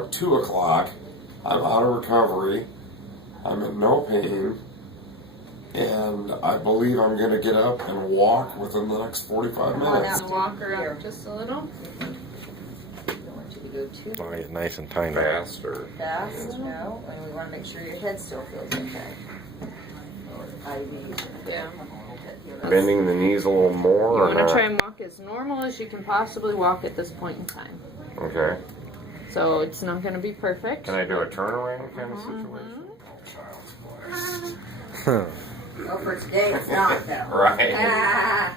about 2 o'clock. I'm out of recovery. I'm in no pain. And I believe I'm going to get up and walk within the next 45 minutes. Walk around just a little. Don't want you to go too Want to get nice and tiny. Faster. fast, no, and we want to make sure your head still feels okay. IVs. Yeah. Bending the knees a little more. You or want to not? try and walk as normal as you can possibly walk at this point in time. Okay. So it's not going to be perfect. Can I do a turnaround kind of situation? Oh, for today it's not though. Right. Ah.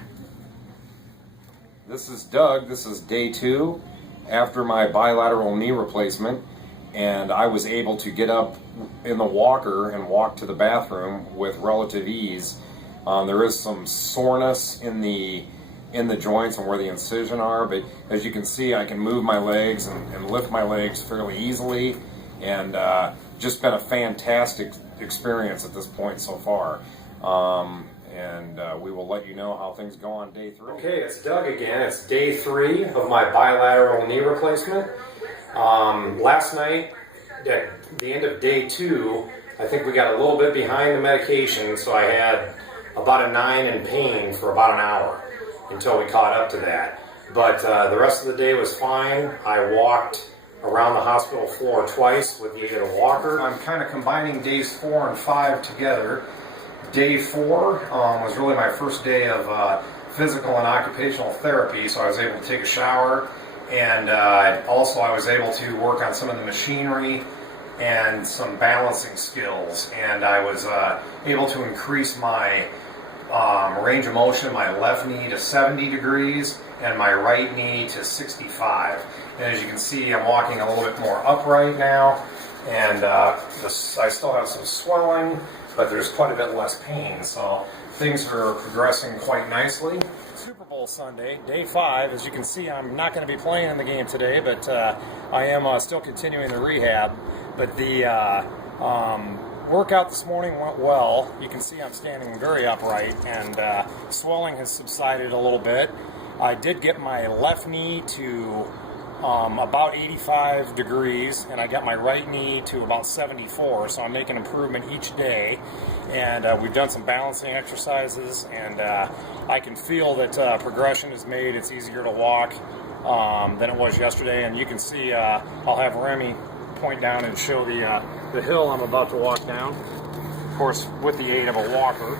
This is Doug. This is day 2 after my bilateral knee replacement, and I was able to get up in the walker and walk to the bathroom with relative ease. There is some soreness in the joints and where the incision are, but as you can see, I can move my legs and lift my legs fairly easily, and just been a fantastic experience at this point so far. We will let you know how things go on day 3. Okay, it's Doug again. It's day 3 of my bilateral knee replacement. Last night, at the end of day 2, I think we got a little bit behind the medication, so I had about a 9 in pain for about an hour until we caught up to that. But the rest of the day was fine. I walked around the hospital floor twice with the aid of a walker. I'm kind of combining days 4 and 5 together. Day 4 was really my first day of physical and occupational therapy, so I was able to take a shower, and also I was able to work on some of the machinery and some balancing skills, and I was able to increase my range of motion, my left knee to 70 degrees and my right knee to 65. And as you can see, I'm walking a little bit more upright now, and I still have some swelling, but there's quite a bit less pain, so things are progressing quite nicely. Super Bowl Sunday, day 5. As you can see, I'm not going to be playing in the game today, but I am still continuing the rehab. But the workout this morning went well. You can see I'm standing very upright, and swelling has subsided a little bit. I did get my left knee to about 85 degrees, and I got my right knee to about 74, so I'm making improvement each day. And we've done some balancing exercises, and I can feel that progression is made. It's easier to walk than it was yesterday, and you can see I'll have Remy point down and show the hill I'm about to walk down, of course with the aid of a walker.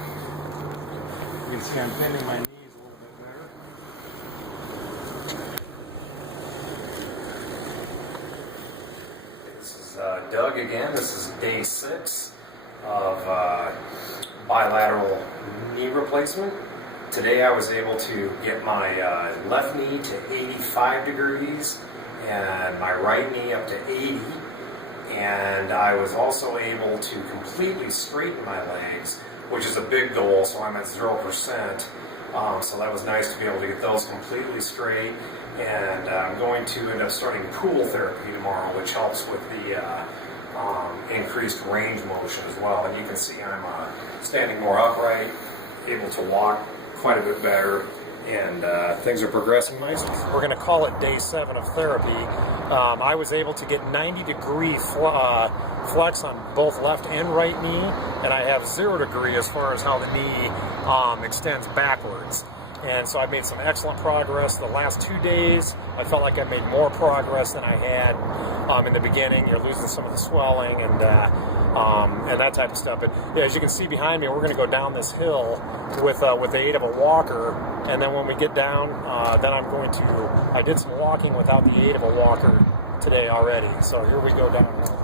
You can see I'm bending my knees a little bit better. This is Doug again. This is day 6 of bilateral knee replacement. Today I was able to get my left knee to 85 degrees and my right knee up to 80. And I was also able to completely straighten my legs, which is a big goal, so I'm at 0%. So that was nice to be able to get those completely straight. And I'm going to end up starting pool therapy tomorrow, which helps with the increased range motion as well. And you can see I'm standing more upright, able to walk quite a bit better, and things are progressing nicely. We're going to call it day 7 of therapy. I was able to get 90-degree flex on both left and right knee, and I have 0 degree as far as how the knee extends backwards. And so I've made some excellent progress. The last 2 days, I felt like I made more progress than I had in the beginning. You're losing some of the swelling and that type of stuff. But yeah, as you can see behind me, we're going to go down this hill with the aid of a walker. And then when we get down, then I'm going to. I did some walking without the aid of a walker today already. So here we go downhill.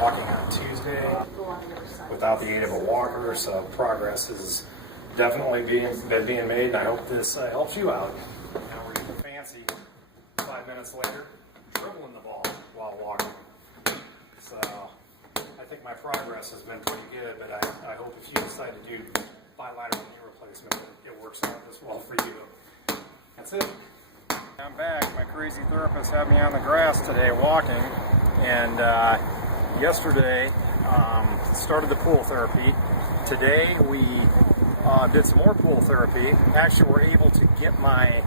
Walking on Tuesday without the aid of a walker, so progress has definitely been being made, and I hope this helps you out. Now we're getting fancy 5 minutes later, dribbling the ball while walking. So I think my progress has been pretty good, but I hope if you decide to do bilateral knee replacement, it works out as well for you. That's it. I'm back. My crazy therapist had me on the grass today walking, and yesterday started the pool therapy. Today we did some more pool therapy. Actually, we're able to get my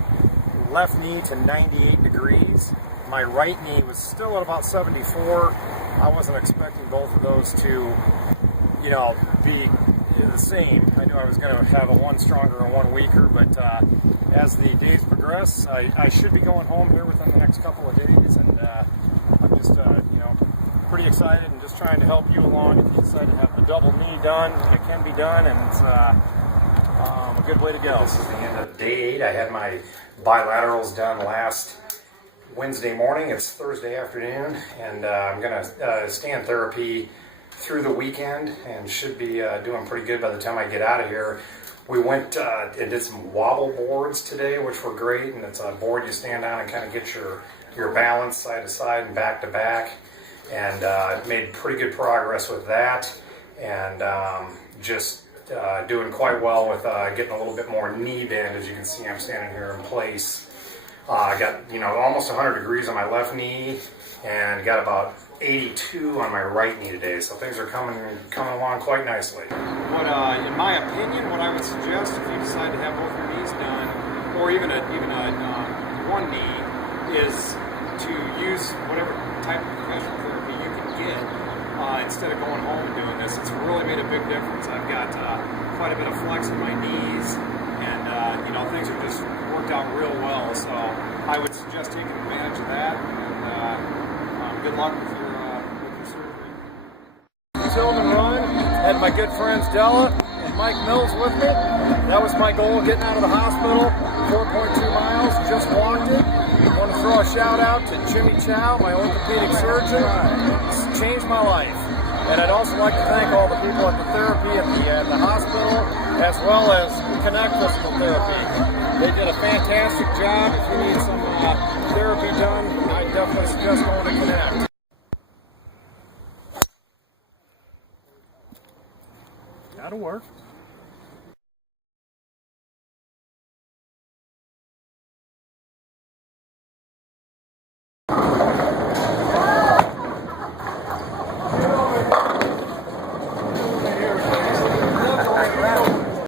left knee to 98 degrees. My right knee was still at about 74. I wasn't expecting both of those to, you know, be the same. I knew I was going to have a one stronger and one weaker, but as the days progress, I should be going home here within the next couple of days, and I'm just, you know, pretty excited and just trying to help you along. If you decide to have the double knee done, it can be done, and it's a good way to go. This is the end of day 8. I had my bilaterals done last Wednesday morning. It's Thursday afternoon, and I'm going to stay in therapy through the weekend and should be doing pretty good by the time I get out of here. We went and did some wobble boards today, which were great, and it's a board you stand on and kind of get your balance side to side and back to back, and made pretty good progress with that, and just doing quite well with getting a little bit more knee bend. As you can see, I'm standing here in place. I got, you know, almost 100 degrees on my left knee and got about 82 on my right knee today, so things are coming along quite nicely. What, in my opinion, what I would suggest if you decide to have both your knees done, or even one knee, is to use whatever type of professional therapy you can get instead of going home and doing this. It's really made a big difference. I've got quite a bit of flex in my knees, and you know, things have just worked out real well. So I would suggest taking advantage of that. And good luck with your surgery. Tillman run. Had my good friends Della and Mike Mills with me. That was my goal, getting out of the hospital. 4.2 miles. Just walked it. I want to throw a shout out to Jimmy Chow, my orthopedic surgeon. It's changed my life. And I'd also like to thank all the people at the therapy at the hospital, as well as Connect Physical Therapy. They did a fantastic job. If you need some therapy done, I definitely suggest going to Connect. That'll work.